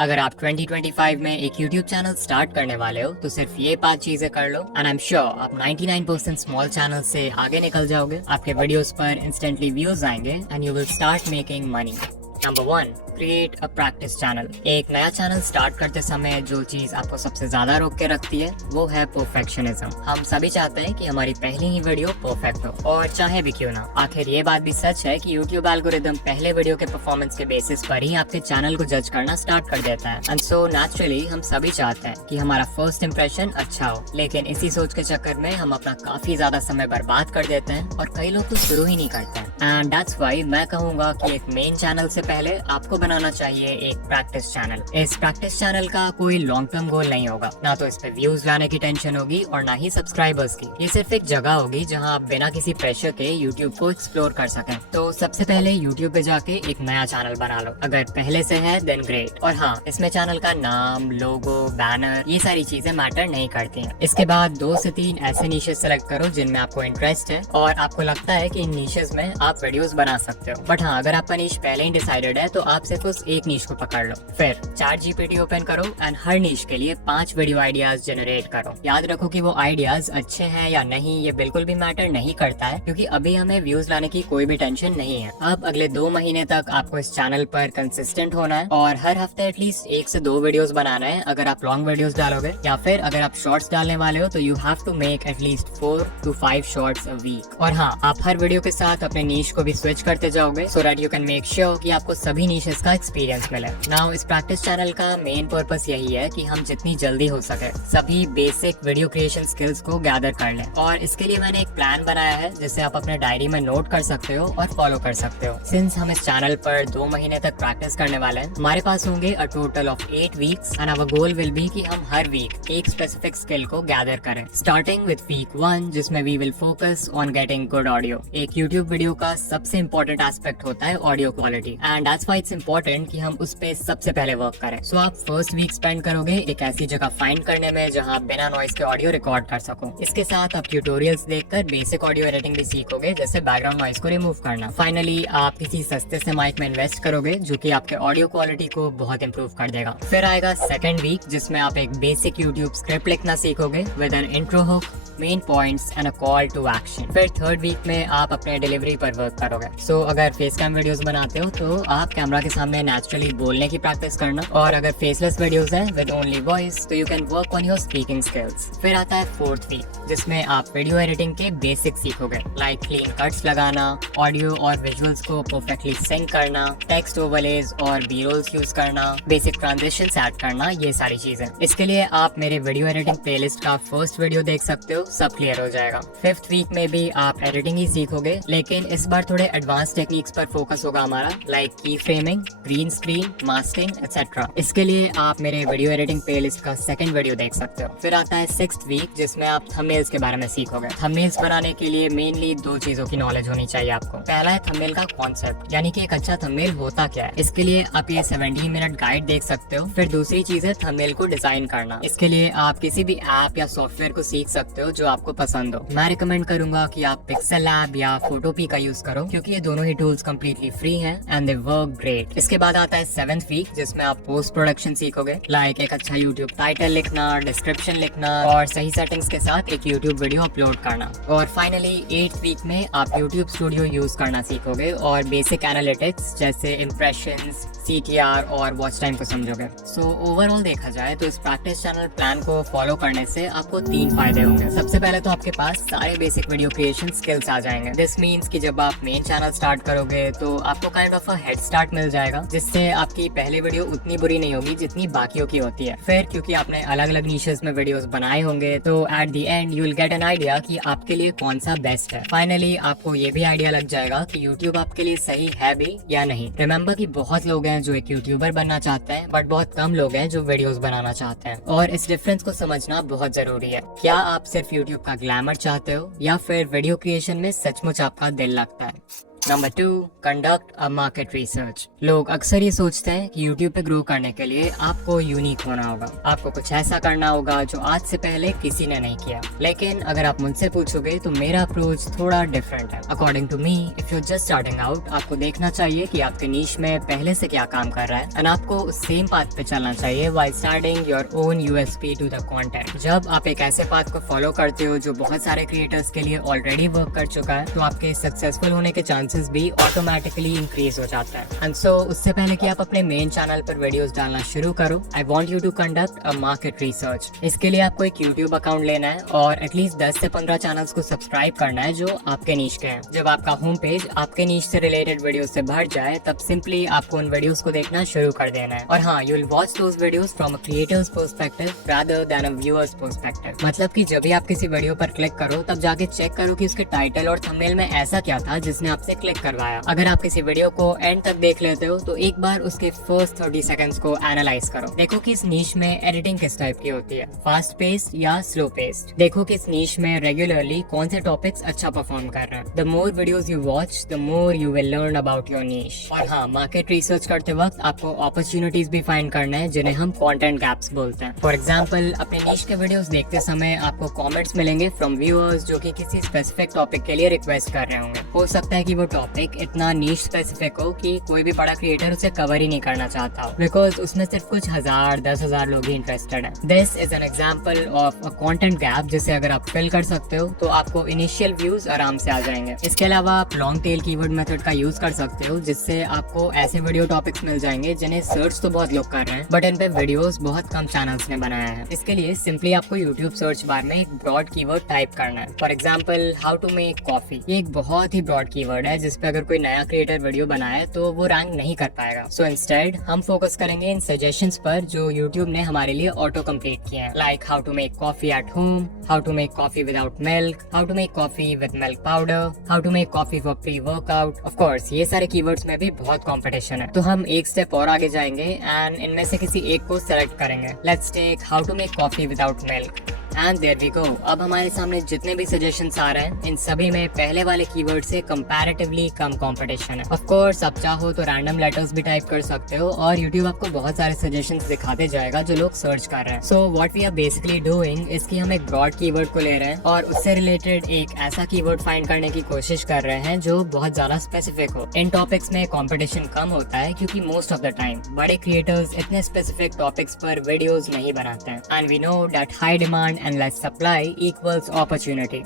अगर आप 2025 में एक YouTube चैनल स्टार्ट करने वाले हो तो सिर्फ ये 5 चीजें कर लो एंड आई एम श्योर आप 99% स्मॉल चैनल से आगे निकल जाओगे। आपके वीडियोस पर इंस्टेंटली व्यूज आएंगे and you will start making money. Number 1, create a practice channel. एक नया चैनल स्टार्ट करते समय जो चीज आपको सबसे ज्यादा रोक के रखती है वो है परफेक्शनिज्म। हम सभी चाहते हैं कि हमारी पहली ही वीडियो परफेक्ट हो, और चाहे भी क्यों ना। आखिर ये बात भी सच है कि YouTube एल्गोरिदम पहले वीडियो के परफॉर्मेंस के बेसिस पर ही आपके चैनल को जज करना स्टार्ट कर देता है। एंड सो नेचुरली हम सभी चाहते हैं कि हमारा फर्स्ट इंप्रेशन अच्छा हो, लेकिन इसी सोच के चक्कर में हम अपना काफी ज्यादा समय बर्बाद कर देते हैं और कई लोग तो शुरू ही नहीं करते हैं। एंड दैट्स व्हाई मैं कहूंगा कि एक मेन चैनल से पहले आपको बनाना चाहिए एक प्रैक्टिस चैनल। इस प्रैक्टिस चैनल का कोई लॉन्ग टर्म गोल नहीं होगा, ना तो इस पे व्यूज लाने की टेंशन होगी और ना ही सब्सक्राइबर्स की। ये सिर्फ एक जगह होगी जहां आप बिना किसी प्रेशर के YouTube को एक्सप्लोर कर सकें। तो सबसे पहले YouTube पे जाके एक नया चैनल बना लो। अगर पहले से है देन ग्रेट। और हाँ, इसमें चैनल का नाम, लोगो, बैनर, ये सारी चीजें मैटर नहीं करती हैं। इसके बाद 2 से 3 ऐसे नीशेस सेलेक्ट करो जिनमें आपको इंटरेस्ट है और आपको लगता है कि इन नीशेस में आप वीडियोस बना सकते हो। बट हाँ, अगर आपका नीश पहले ही डिसाइडेड है तो आप सिर्फ उस एक नीश को पकड़ लो। फिर ChatGPT ओपन करो एंड हर नीश के लिए 5 वीडियो आइडियाज जनरेट करो। याद रखो कि वो आइडियाज अच्छे हैं या नहीं ये बिल्कुल भी मैटर नहीं करता है, क्योंकि अभी हमें व्यूज लाने की कोई भी टेंशन नहीं है। अब अगले 2 महीने तक आपको इस चैनल पर कंसिस्टेंट होना है और हर हफ्ते एटलीस्ट 1 से 2 वीडियोस बनाना है। अगर आप लॉन्ग वीडियोस डालोगे या फिर अगर आप शॉर्ट्स डालने वाले हो तो you have to make at least 4 to 5 shorts a week. और हाँ, आप हर वीडियो के साथ अपने नीश को भी स्विच करते जाओगे so that you can make sure कि आपको सभी नीशेस का एक्सपीरियंस मिले। नाउ इस प्रैक्टिस चैनल का मेन पर्पस यही है कि हम जितनी जल्दी हो सके सभी बेसिक वीडियो क्रिएशन स्किल्स को गैदर कर लें। और इसके लिए मैंने एक प्लान बनाया है जिसे आप अपने डायरी में नोट कर सकते हो और फॉलो कर सकते हो। सिंस हम इस चैनल पर 2 महीने तक प्रैक्टिस करने वाले हैं, हमारे पास होंगे a total of 8 weeks and our goal will be कि हम हर वीक एक स्पेसिफिक स्किल को गैदर करें। स्टार्टिंग विद वीक 1 जिसमें we will focus on getting good audio. एक यूट्यूब वीडियो का सबसे इंपॉर्टेंट एस्पेक्ट होता है audio quality and that's why it's important कि हम उस पे सबसे पहले वर्क करें। सो आप फर्स्ट वीक स्पेंड करोगे एक ऐसी जगह फाइंड करने में जहां आप बिना नॉइस के ऑडियो रिकॉर्ड कर सको। इसके साथ आप ट्यूटोरियल्स देखकर बेसिक ऑडियो एडिटिंग भी सीखोगे, जैसे बैकग्राउंड नॉइस को रिमूव करना। फाइनली आप किसी सस्ते से माइक में इन्वेस्ट करोगे जो कि आपके ऑडियो क्वालिटी को बहुत इंप्रूव कर देगा। फिर आएगा सेकंड वीक जिसमें आप एक बेसिक यूट्यूब स्क्रिप्ट लिखना सीखोगे with an intro hook, main points and a call to action. फिर थर्ड वीक में आप अपने डिलीवरी पर वर्क करोगे। सो अगर फेस कैम वीडियोस बनाते हो तो आप कैमरा के सामने नेचुरली बोलने की प्रैक्टिस करना, और अगर फेसलेस वीडियोस हैं विद ओनली वॉइस तो you can work on your speaking skills. फिर आता है फोर्थ वीक जिसमें आप वीडियो एडिटिंग के बेसिक सीखोगे, लाइक क्लीन कट्स लगाना, ऑडियो और विजुअल्स को परफेक्टली सिंक करना, टेक्स्ट ओवरलेज और बी-रोल्स यूज करना, बेसिक ट्रांजिशंस ऐड करना, ये सारी चीजें। इसके लिए आप मेरे वीडियो एडिटिंग प्लेलिस्ट का फर्स्ट वीडियो देख सकते हो, सब क्लियर हो जाएगा। फिफ्थ वीक में भी आप एडिटिंग ही सीखोगे, लेकिन इस बार थोड़े एडवांस टेक्निक्स पर फोकस होगा हमारा, लाइक की framing, green screen, masking etcetera. इसके लिए आप मेरे वीडियो एडिटिंग प्लेलिस्ट का सेकंड वीडियो देख सकते हो। फिर आता है सिक्स्थ वीक जिसमें आप थंबनेल्स के बारे में सीखोगे। थंबनेल्स बनाने के लिए मेनली 2 चीजों की नॉलेज होनी चाहिए आपको। पहला है थंबनेल का कॉन्सेप्ट, यानी कि एक अच्छा थंबनेल होता क्या है। इसके लिए आप ये 17 मिनट गाइड देख सकते हो। फिर दूसरी चीज है थंबनेल को डिजाइन करना। इसके लिए आप किसी भी ऐप या सॉफ्टवेयर को सीख सकते हो जो आपको पसंद हो। मैं रिकमेंड करूंगा कि आप पिक्सेल लैब या फोटोपी का यूज करो, क्योंकि ये दोनों ही टूल्स कम्प्लीटली फ्री हैं एंड दे वर्क ग्रेट। इसके बाद आता है 7th वीक जिसमें आप पोस्ट प्रोडक्शन सीखोगे, लाइक एक अच्छा यूट्यूब टाइटल लिखना, डिस्क्रिप्शन लिखना और सही सेटिंग्स के साथ एक यूट्यूब वीडियो अपलोड करना। और फाइनली 8th वीक में आप यूट्यूब स्टूडियो यूज करना सीखोगे और बेसिक एनालिटिक्स जैसे इम्प्रेशंस, CTR और वॉच टाइम को समझोगे। सो ओवरऑल देखा जाए तो इस प्रैक्टिस चैनल प्लान को फॉलो करने से आपको 3 फायदे होंगे। सबसे पहले तो आपके पास सारे बेसिक वीडियो क्रिएशन स्किल्स आ जाएंगे। दिस मीन्स कि जब आप मेन चैनल स्टार्ट करोगे तो आपको kind of a head start मिल जाएगा, जिससे आपकी पहली वीडियो उतनी बुरी नहीं होगी जितनी बाकियों की होती है। फिर क्योंकि आपने अलग अलग नीशेस में वीडियोस बनाए होंगे तो at the end you will get an idea कि आपके लिए कौन सा बेस्ट है। फाइनली आपको ये भी आइडिया लग जाएगा कि यूट्यूब आपके लिए सही है भी या नहीं। रिमेम्बर कि बहुत लोग हैं जो एक यूट्यूबर बनना चाहते हैं, बट बहुत कम लोग हैं जो वीडियोस बनाना चाहते हैं, और इस डिफरेंस को समझना बहुत जरूरी है। क्या आप सिर्फ यूट्यूब का ग्लैमर चाहते हो या फिर वीडियो क्रिएशन में सचमुच आपका दिल लगता है? Number 2, conduct a market research. लोग अक्सर ये सोचते हैं कि YouTube पे ग्रो करने के लिए आपको यूनिक होना होगा, आपको कुछ ऐसा करना होगा जो आज से पहले किसी ने नहीं किया। लेकिन अगर आप मुझसे पूछोगे तो मेरा अप्रोच थोड़ा डिफरेंट है। According to me, if you just starting out, आपको देखना चाहिए कि आपके नीश में पहले से क्या काम कर रहा है एंड आपको उस सेम पाथ पे चलना चाहिए while starting your own USP to the content. जब आप एक ऐसे पाथ को फॉलो करते हो जो बहुत सारे क्रिएटर्स के लिए ऑलरेडी वर्क कर चुका है, तो आपके सक्सेसफुल होने के चांसेस भी ऑटोमेटिकली इंक्रीज हो जाता है। एंड सो उससे पहले कि आप अपने मेन चैनल पर वीडियोस डालना शुरू करो, I want you to conduct a market research. इसके लिए आपको एक YouTube अकाउंट लेना है और एटलीस्ट 10 से 15 चैनल्स को सब्सक्राइब करना है जो आपके नीश के हैं। जब आपका होम पेज आपके नीश से रिलेटेड वीडियो से भर जाए, तब सिंपली आपको उन वीडियोस को देखना शुरू कर देना है। और हाँ, you will watch those videos from a creators perspective rather than a viewers perspective. मतलब कि जब भी आप किसी वीडियो पर क्लिक करो, तब जाके चेक करो कि उसके टाइटल और थंबनेल में ऐसा क्या था जिसने आपसे क्लिक करवाया। अगर आप किसी वीडियो को एंड तक देख लेते हो, तो एक बार उसके फर्स्ट 30 सेकंड्स को एनालाइज करो। देखो कि इस नीश में एडिटिंग किस टाइप की होती है, फास्ट पेस्ड या स्लो पेस्ड। देखो कि इस नीश में रेगुलरली कौन से टॉपिक्स अच्छा परफॉर्म कर रहे हैं। The more videos you watch, the more you will learn about your niche. और हाँ, मार्केट रिसर्च करते वक्त आपको अपॉर्चुनिटीज भी फाइंड करना है, जिन्हें हम कंटेंट गैप्स बोलते हैं। फॉर एग्जांपल, अपने नीश के वीडियोस देखते समय आपको कमेंट्स मिलेंगे फ्रॉम व्यूअर्स जो कि किसी स्पेसिफिक टॉपिक के लिए रिक्वेस्ट कर रहे होंगे। हो सकता है कि वो टॉपिक इतना नीश स्पेसिफिक हो कि कोई भी बड़ा क्रिएटर उसे कवर ही नहीं करना चाहता हो, बिकॉज उसमें सिर्फ कुछ 1000-10,000 लोग ही इंटरेस्टेड हैं। This is an example of a content gap, जिसे अगर आप फिल कर सकते हो तो आपको इनिशियल व्यूज आराम से आ जाएंगे। इसके अलावा आप लॉन्ग टेल कीवर्ड मेथड का यूज कर सकते हो, जिससे आपको ऐसे वीडियो टॉपिक्स मिल जाएंगे जिन्हें सर्च तो बहुत लोग कर रहे हैं, बट इन पे वीडियोस बहुत कम चैनल्स ने बनाया है। इसके लिए सिंपली आपको यूट्यूब सर्च बार में एक ब्रॉड कीवर्ड टाइप करना है। For example, how to make coffee. ये एक बहुत ही ब्रॉड कीवर्ड है, जिसपे अगर कोई नया क्रिएटर वीडियो बनाए तो वो रैंक नहीं कर पाएगा। सो इंस्टेड हम फोकस करेंगे इन सजेशंस पर जो यूट्यूब ने हमारे लिए ऑटो कंप्लीट किए हैं, like how to make coffee at home, how to make coffee without milk, how to make coffee with milk powder, how to make coffee for pre workout. Of course ये सारे keywords में भी बहुत competition है, तो हम एक step और आगे जाएंगे एंड इनमें से किसी एक को सेलेक्ट करेंगे। Let's take how to make coffee without milk and there we go. अब हमारे सामने जितने भी सजेशंस आ रहे हैं, इन सभी में पहले वाले कीवर्ड से कंपैरेटिवली कम कंपटीशन है। ऑफ कोर्स आप चाहो तो रैंडम लेटर्स भी टाइप कर सकते हो और यूट्यूब आपको बहुत सारे सजेशंस दिखाते जाएगा जो लोग सर्च कर रहे हैं। So what we are basically doing is कि हम एक ब्रॉड कीवर्ड को ले रहे हैं और उससे रिलेटेड एक ऐसा कीवर्ड फाइंड करने की कोशिश कर रहे हैं जो बहुत ज्यादा स्पेसिफिक हो। इन टॉपिक्स में कंपटीशन कम होता है क्योंकि मोस्ट ऑफ द टाइम बड़े क्रिएटर्स इतने स्पेसिफिक टॉपिक्स पर वीडियोस नहीं बनाते हैं and we know that high demand and less supply equals opportunity.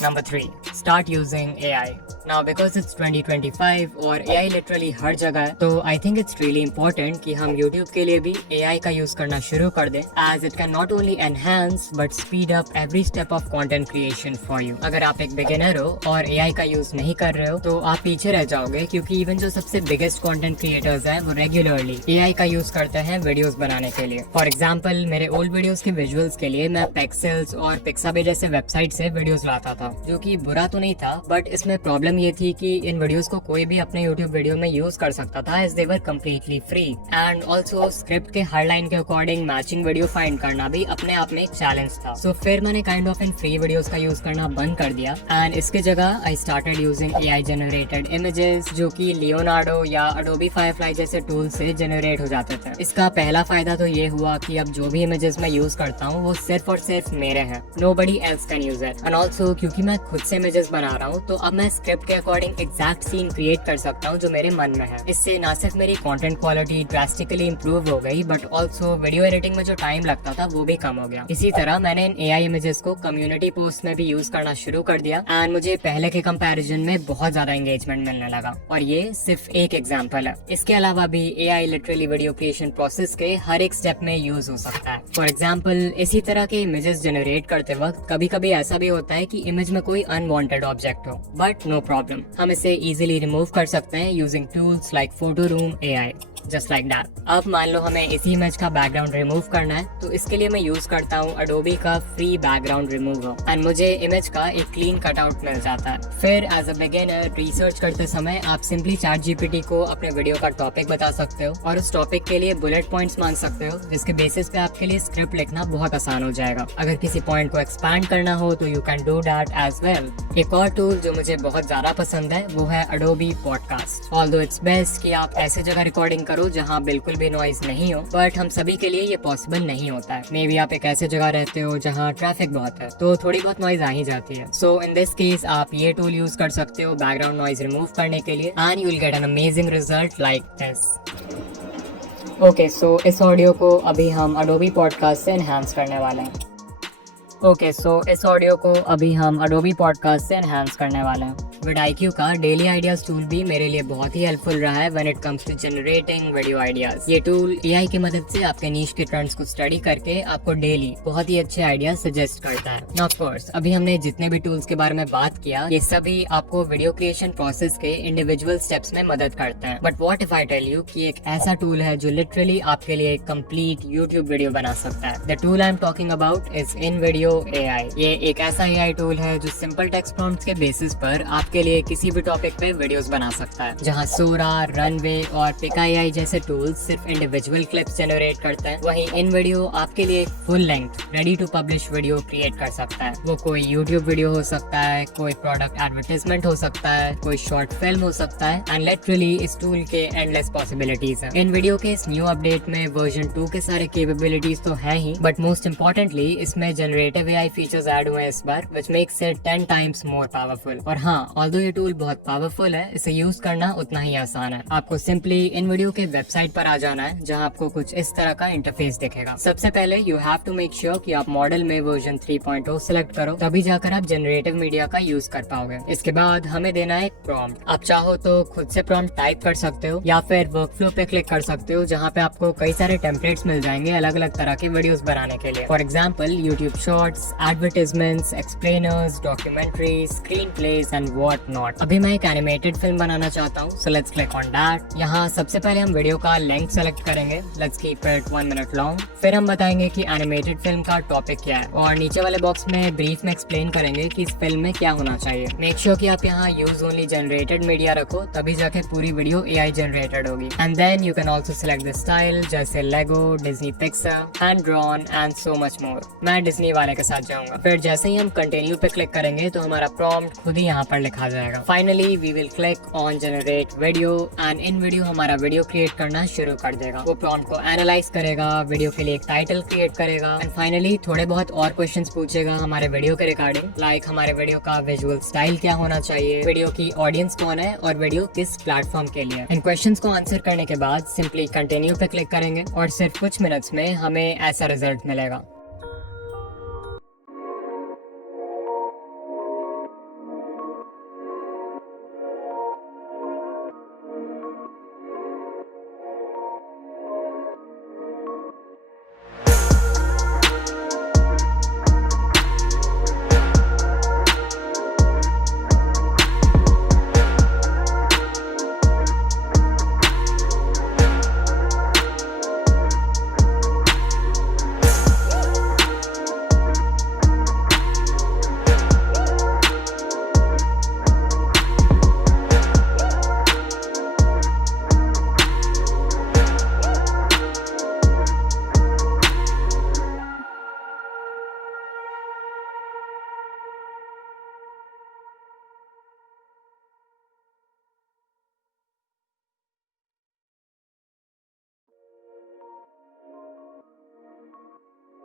Number 3, start using AI. Now because it's 2025 और AI literally हर जगह है, तो I think it's really important कि हम YouTube के लिए भी AI का यूज करना शुरू कर दें, as it can not only enhance but speed up every step of content creation for you. अगर आप एक beginner हो और AI का यूज नहीं कर रहे हो, तो आप पीछे रह जाओगे, क्योंकि इवन जो सबसे biggest content creators हैं वो regularly AI का यूज करते हैं वीडियोस बनाने के लिए। For example, मेरे old videos के visuals के लिए मैं Pexels और Pixabay जैसे वेबसाइट से वीडियोस लाता था, जो कि बुरा तो नहीं था, बट इसमें प्रॉब्लम ये थी कि इन वीडियोस को कोई भी अपने YouTube वीडियो में यूज कर सकता था, as they were completely free. And also script के हर लाइन के अकॉर्डिंग मैचिंग वीडियो फाइंड करना भी अपने आप में एक चैलेंज था। सो फिर मैंने kind of in free videos का यूज करना बंद कर दिया एंड इसके जगह I started using AI generated images, जो कि लियोनार्डो या अडोबी फायरफ्लाई जैसे टूल से जनरेट हो जाते थे। इसका पहला फायदा तो ये हुआ कि अब जो भी इमेजेस मैं यूज करता हूँ वो सिर्फ और सिर्फ मेरे हैं, nobody else can use it. And also क्योंकि मैं खुद से इमेजेस बना रहा हूँ, तो अब मैं स्क्रिप्ट के अकॉर्डिंग एग्जैक्ट सीन क्रिएट कर सकता हूँ जो मेरे मन में है। इससे ना सिर्फ मेरी कंटेंट क्वालिटी ड्रास्टिकली इंप्रूव हो गई, बट ऑल्सो वीडियो एडिटिंग में जो टाइम लगता था वो भी कम हो गया। इसी तरह मैंने इन AI इमेजेस को कम्युनिटी पोस्ट में भी यूज करना शुरू कर दिया एंड मुझे पहले के कंपैरिजन में बहुत ज्यादा एंगेजमेंट मिलने लगा। और ये सिर्फ एक एग्जांपल है, इसके अलावा भी AI literally video creation process के हर एक स्टेप में यूज हो सकता है। फॉर एग्जाम्पल, इसी तरह के इमेजेस जनरेट करते वक्त कभी कभी ऐसा भी होता है कि इमेज में कोई अनवांटेड ऑब्जेक्ट हो, बट नो प्रॉब्लम, हम इसे इजीली रिमूव कर सकते हैं using tools like photo room AI। Just like that. अब मान लो हमें इसी इमेज का बैकग्राउंड रिमूव करना है, तो इसके लिए मैं यूज करता हूँ अडोबी का फ्री बैकग्राउंड रिमूवर एंड मुझे इमेज का एक क्लीन कटआउट मिल जाता है। फिर एज अ बिगिनर रिसर्च करते समय आप सिंपली ChatGPT को अपने वीडियो का टॉपिक बता सकते हो और उस टॉपिक के लिए बुलेट पॉइंट्स मांग सकते हो, जिसके बेसिस पे आपके लिए स्क्रिप्ट लिखना बहुत आसान हो जाएगा। अगर किसी पॉइंट को एक्सपैंड करना हो तो you can do that as well. एक और टूल जो मुझे बहुत ज्यादा पसंद है वो है Adobe podcast. Although it's best कि आप ऐसे जगह रिकॉर्डिंग करो जहाँ बिल्कुल भी नॉइज नहीं हो, बट हम सभी के लिए ये पॉसिबल नहीं होता है। मे बी आप एक ऐसे जगह रहते हो जहाँ ट्रैफिक बहुत है, तो थोड़ी बहुत नॉइज आ ही जाती है। सो इन दिस केस आप ये टूल यूज कर सकते हो बैकग्राउंड नॉइज रिमूव करने के लिए and you will get an amazing result like this. Okay, so इस ऑडियो को अभी हम अडोबी पॉडकास्ट से एनहांस करने वाले हैं। इस ऑडियो को अभी हम अडोबी पॉडकास्ट से एनहांस करने वाले हैं। vidIQ का डेली आइडियाज टूल भी मेरे लिए बहुत ही हेल्पफुल रहा है when it comes to generating video ideas. ये टूल AI की मदद से आपके नीश के ट्रेंड्स को स्टडी करके आपको डेली बहुत ही अच्छे आइडियाज सजेस्ट करता है। ऑफ कोर्स अभी हमने जितने भी टूल्स के बारे में बात किया, ये सभी आपको वीडियो क्रिएशन प्रोसेस के इंडिविजुअल स्टेप्स में मदद करते हैं। But what if I tell you कि एक ऐसा टूल है जो लिटरली आपके लिए एक कंप्लीट यूट्यूब वीडियो बना सकता है। The tool I am talking about is InVideo AI। ये एक ऐसा AI टूल है जो सिंपल टेक्स्ट प्रॉम्प्ट्स के बेसिस पर आपके लिए किसी भी टॉपिक पे वीडियोस बना सकता है। जहाँ सोरा, रनवे और PicAI जैसे टूल्स सिर्फ इंडिविजुअल क्लिप्स जनरेट करते हैं, वहीं InVideo आपके लिए full length ready to publish video create कर सकता है। वो कोई यूट्यूब वीडियो हो सकता है, कोई प्रोडक्ट एडवर्टाइजमेंट हो सकता है, कोई शॉर्ट फिल्म हो सकता है एंड लिटरली इस टूल के एंडलेस पॉसिबिलिटीज हैं। InVideo के इस न्यू अपडेट में वर्जन 2 के सारे कैपेबिलिटीज तो है ही, बट मोस्ट इंपॉर्टेंटली इसमें जनरेटिव AI फीचर्स ऐड हुए हैं इस बार, which makes it 10 times more powerful. और हाँ, ऑल्दो ये टूल बहुत पावरफुल है, इसे यूज करना उतना ही आसान है। आपको सिंपली InVideo के वेबसाइट पर आ जाना है, जहां आपको कुछ इस तरह का इंटरफेस दिखेगा। सबसे पहले you have to make sure कि आप मॉडल में वर्जन 3.0 सिलेक्ट करो, तभी जाकर आप जनरेटिव मीडिया का यूज कर पाओगे। इसके बाद हमें देना है एक प्रॉम्प्ट। आप चाहो तो खुद से प्रॉम्प्ट टाइप कर सकते हो या फिर वर्कफ्लो पे क्लिक कर सकते हो, जहाँ पे आपको कई सारे टेम्पलेट्स मिल जाएंगे अलग अलग तरह के वीडियोस बनाने के लिए। For example YouTube shorts, advertisements, explainers, documentary, screen place and what not. अभी मैं एक एनिमेटेड फिल्म बनाना चाहता हूँ, so let's click on that. यहाँ सबसे पहले हम वीडियो का लेंथ सेलेक्ट करेंगे, let's keep it 1 minute long. फिर हम बताएंगे कि एनिमेटेड फिल्म का टॉपिक क्या है और नीचे वाले बॉक्स में ब्रीफ में एक्सप्लेन करेंगे कि इस फिल्म में क्या होना चाहिए। मेक श्योर कि आप यहाँ यूज ओनली जनरेटेड मीडिया रखो, तभी जाके पूरी वीडियो AI जनरेटेड होगी। And then you can also select the style, जैसे Lego, Disney Pixar, hand drawn and so much more. मैं डिज्नी वाले के साथ जाऊंगा। फिर जैसे ही हम कंटिन्यू पे क्लिक करेंगे तो हमारा प्रॉम्प्ट खुद ही यहाँ पर लिखा जाएगा। Finally we will click on generate video and InVideo हमारा वीडियो क्रिएट करना शुरू कर देगा। वो प्रॉम्प्ट को एनालाइज करेगा, वीडियो के लिए एक टाइटल क्रिएट करेगा एंड फाइनली थोड़े बहुत और क्वेश्चंस पूछेगा हमारे वीडियो के रिगार्डिंग, लाइक हमारे वीडियो का विजुअल स्टाइल क्या होना चाहिए, वीडियो की ऑडियंस कौन है और वीडियो किस प्लेटफॉर्म के लिए। इन क्वेश्चंस को आंसर करने के बाद सिंपली कंटिन्यू पे क्लिक करेंगे और सिर्फ कुछ मिनट्स में हमें ऐसा रिजल्ट मिलेगा।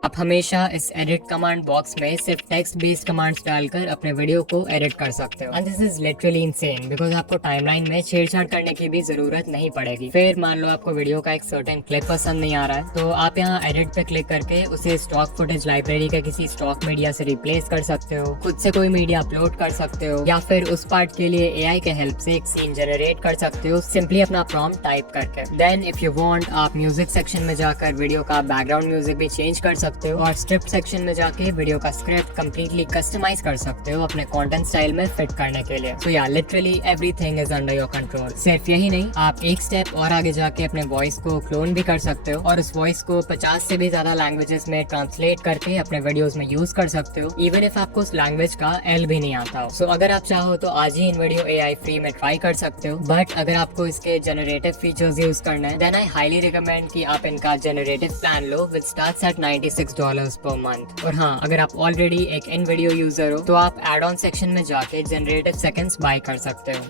आप हमेशा इस एडिट कमांड बॉक्स में सिर्फ टेक्स्ट बेस्ड कमांड्स डालकर अपने वीडियो को एडिट कर सकते हो and this is literally insane because आपको टाइमलाइन में छेड़छाड़ करने की भी जरूरत नहीं पड़ेगी। फिर मान लो आपको वीडियो का एक सर्टेन क्लिप पसंद नहीं आ रहा है, तो आप यहाँ एडिट पे क्लिक करके उसे स्टॉक फुटेज लाइब्रेरी के किसी स्टॉक मीडिया से रिप्लेस कर सकते हो, खुद से कोई मीडिया अपलोड कर सकते हो या फिर उस पार्ट के लिए AI के हेल्प से एक सीन जनरेट कर सकते हो सिंपली अपना प्रॉम्प्ट टाइप करके। देन इफ यू वांट आप म्यूजिक सेक्शन में जाकर वीडियो का बैकग्राउंड म्यूजिक भी चेंज कर सकते सकते हो और स्क्रिप्ट सेक्शन में जाके वीडियो का स्क्रिप्ट कंप्लीटली कस्टमाइज कर सकते हो अपने कंटेंट स्टाइल में फिट करने के लिए। सो या literally everything is under your control. सिर्फ यही नहीं, आप एक स्टेप और आगे जाके अपने वॉइस को क्लोन भी कर सकते हो और उस वॉइस को 50 से भी ज्यादा लैंग्वेजेस में ट्रांसलेट करके अपने वीडियोस में यूज कर सकते हो, इवन इफ आपको उस लैंग्वेज का एल भी नहीं आता हो। सो अगर आप चाहो तो आज ही इन वीडियो AI फ्री में ट्राई कर सकते हो, बट अगर आपको इसके जनरेटिव फीचर्स यूज करना है देन आई हाईली रिकमेंड कि आप इनका generative plan low which starts at $96 per month. और हाँ, अगर आप ऑलरेडी एक इन वीडियो यूजर हो तो आप एड ऑन सेक्शन में जाके जनरेटिव सेकंड्स बाय कर सकते हो।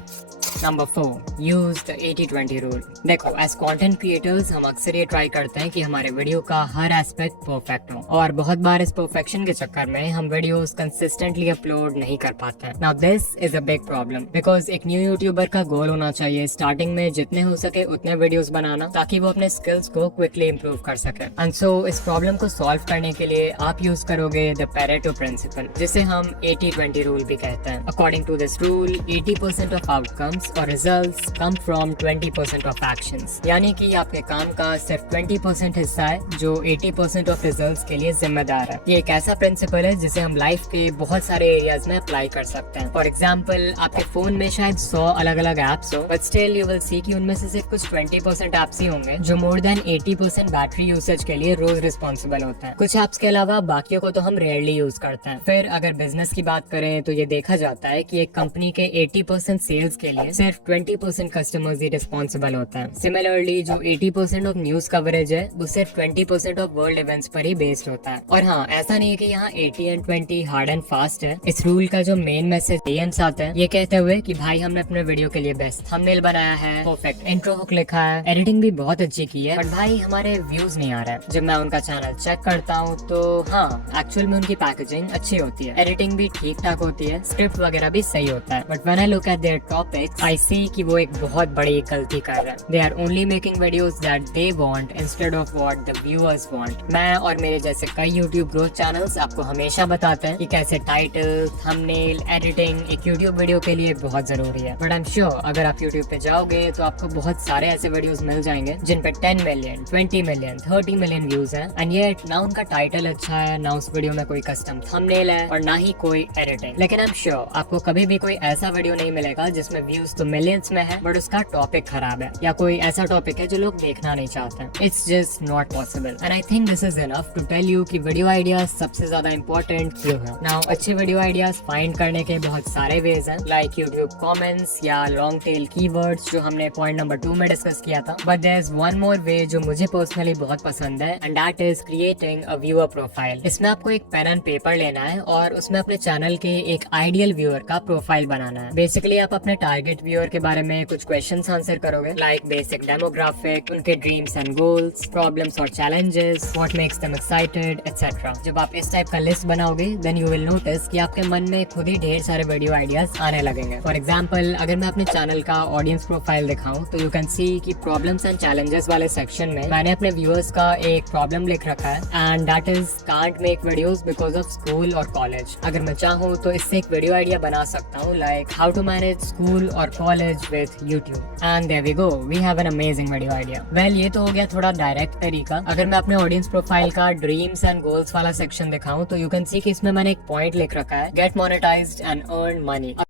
Number 4, use the 80-20 rule. देखो, एज कंटेंट क्रिएटर्स हम अक्सर ये ट्राई करते हैं कि हमारे वीडियो का हर एस्पेक्ट परफेक्ट हो, और बहुत बार इस परफेक्शन के चक्कर में हम वीडियोस कंसिस्टेंटली अपलोड नहीं कर पाते हैं। Now this is a big problem because एक न्यू यूट्यूबर का गोल होना चाहिए स्टार्टिंग में जितने हो सके उतने वीडियोस बनाना, ताकि वो अपने स्किल्स को क्विकली इंप्रूव कर सके। एंड सो इस प्रॉब्लम को सॉल्व करने के लिए आप यूज करोगे द पेरेटो प्रिंसिपल, जिसे हम 80-20 रूल भी कहते हैं। According to this rule, 80% of outcomes और results come from 20% of actions. यानी कि आपके काम का सिर्फ 20% हिस्सा है जो 80% ऑफ रिजल्ट्स के लिए जिम्मेदार है। ये एक ऐसा प्रिंसिपल है जिसे हम लाइफ के बहुत सारे एरियाज में अप्लाई कर सकते हैं। फॉर एग्जाम्पल, आपके फोन में शायद 100 अलग अलग एप्स हो, but still you will see कि उनमें से सिर्फ कुछ 20% एप्स ही होंगे जो मोर देन 80% बैटरी यूसेज के लिए रोज रिस्पॉन्सिबल होते हैं। कुछ एप्स के अलावा बाकियों को तो हम रेयरली यूज करते हैं। फिर अगर बिजनेस की बात करें तो ये देखा जाता है कि एक कंपनी के 80% सेल्स के लिए सिर्फ 20% कस्टमर्स ही रिस्पॉन्सिबल होते हैं। सिमिलरली, जो 80% ऑफ न्यूज कवरेज है वो सिर्फ 20% ऑफ वर्ल्ड इवेंट्स पर ही बेस्ड होता है। और हाँ, ऐसा नहीं है कि यहाँ 80 and 20 हार्ड एंड फास्ट है। इस रूल का जो मेन मैसेज DMs आता है ये कहते हुए कि भाई हमने अपने वीडियो के लिए बेस्ट थंबनेल बनाया है, परफेक्ट इंट्रो हुक लिखा है, एडिटिंग भी बहुत अच्छी की है, बट भाई हमारे व्यूज नहीं आ रहे हैं। जब मैं उनका चैनल चेक करता हूँ तो हाँ, एक्चुअल में उनकी पैकेजिंग अच्छी होती है, एडिटिंग भी ठीक ठाक होती है, स्क्रिप्ट वगैरह भी सही होता है, but when I look at their topics I see कि वो एक बहुत बड़ी गलती कर रहे हैं। They are only making videos that they want instead of what the viewers want. मैं और मेरे जैसे कई यूट्यूब ग्रोथ चैनल्स आपको हमेशा बताते हैं कि कैसे टाइटल, थंबनेल, एडिटिंग एक यूट्यूब वीडियो के लिए बहुत जरूरी है। बट आई एम श्योर अगर आप यूट्यूब पे जाओगे तो आपको बहुत सारे ऐसे वीडियोस मिल जाएंगे जिन पे 10 मिलियन, 20 मिलियन, 30 मिलियन व्यूज हैं, एंड येट ना उनका टाइटल अच्छा है, ना उस वीडियो में कोई कस्टम थंबनेल है और ना ही कोई एडिटिंग। लेकिन आई एम श्योर आपको कभी भी कोई ऐसा वीडियो नहीं मिलेगा जिसमें व्यूज तो मिलियंस में है बट उसका टॉपिक खराब है, या कोई ऐसा टॉपिक है जो लोग देखना नहीं चाहते। It's just not possible, and I think this is enough to tell you कि वीडियो आइडियाज सबसे ज्यादा इंपॉर्टेंट क्यों है। नाउ अच्छे वीडियो आइडियाज फाइंड करने के बहुत सारे वेज हैं, लाइक यूट्यूब कमेंट्स या लॉन्ग टेल कीवर्ड्स जो हमने पॉइंट नंबर 2 में डिस्कस किया था। But there is one more way जो मुझे पर्सनली बहुत पसंद है, and that is creating a viewer profile. इसमें आपको एक पेन एंड पेपर लेना है और उसमें अपने चैनल के एक आइडियल व्यूअर का प्रोफाइल बनाना है। बेसिकली आप अपने टारगेट व्यूअर के बारे में कुछ क्वेश्चंस आंसर करोगे, लाइक बेसिक डेमोग्राफिक, उनके ड्रीम्स एंड गोल्स, प्रॉब्लम्स और challenges, what makes them excited etcetera. जब आप इस टाइप का लिस्ट बनाओगे देन यू विल नोटिस कि आपके मन में खुद ही ढेर सारे वीडियो आइडियाज आने लगेंगे। फॉर एग्जांपल, अगर मैं अपने चैनल का ऑडियंस प्रोफाइल दिखाऊं तो यू कैन सी कि प्रॉब्लम्स एंड चैलेंजेस वाले सेक्शन में मैंने अपने व्यूअर्स का एक प्रॉब्लम लिख रखा है, and that is can't make videos because of school और कॉलेज। अगर मैं चाहूँ तो इससे एक वीडियो आइडिया बना सकता हूँ, like how to manage school और college with YouTube, and there we go, we have an amazing video idea. Well, ये तो हो गया थोड़ा डायरेक्ट तरीका। अगर मैं अपने ऑडियंस प्रोफाइल का ड्रीम्स एंड गोल्स वाला सेक्शन दिखाऊं तो यू कैन सी कि इसमें मैंने एक पॉइंट लिख रखा है, get monetized and earn money.